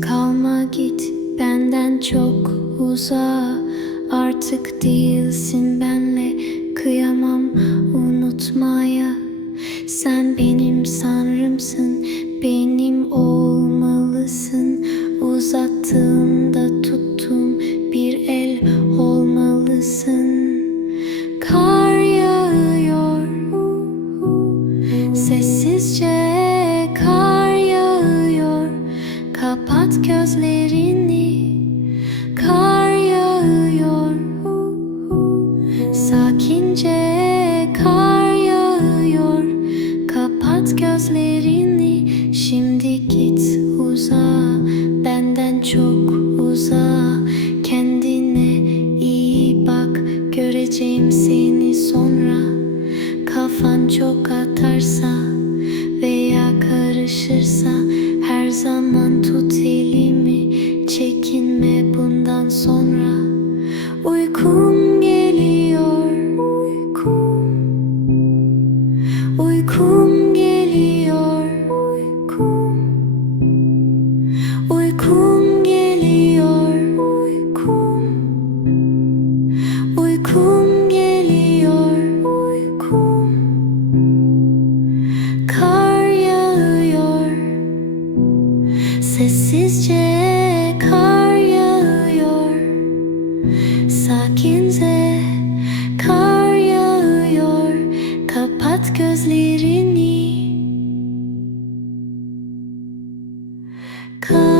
kalma git benden çok uzağa. Artık değilsin benle kıyamam unutmaya. Sen benim sanrımsın benim olmalısın. Uzattığında tuttum bir el olmalısın. Kar yağıyor Sessizce Kapat gözlerini Kar yağıyor. Sakince kar yağıyor. Kapat gözlerini Şimdi git uzağa Benden çok uzağa Kendine iyi bak. Göreceğim seni sonra. Kafan çok atarsa veya karışırsa her zaman tut sonra uykum geliyor. Uykum. Uykum geliyor. Uykum. Uykum geliyor. Uykum. Uykum geliyor. Uykum. Kar yağıyor. Sessizce gözlerini. Kal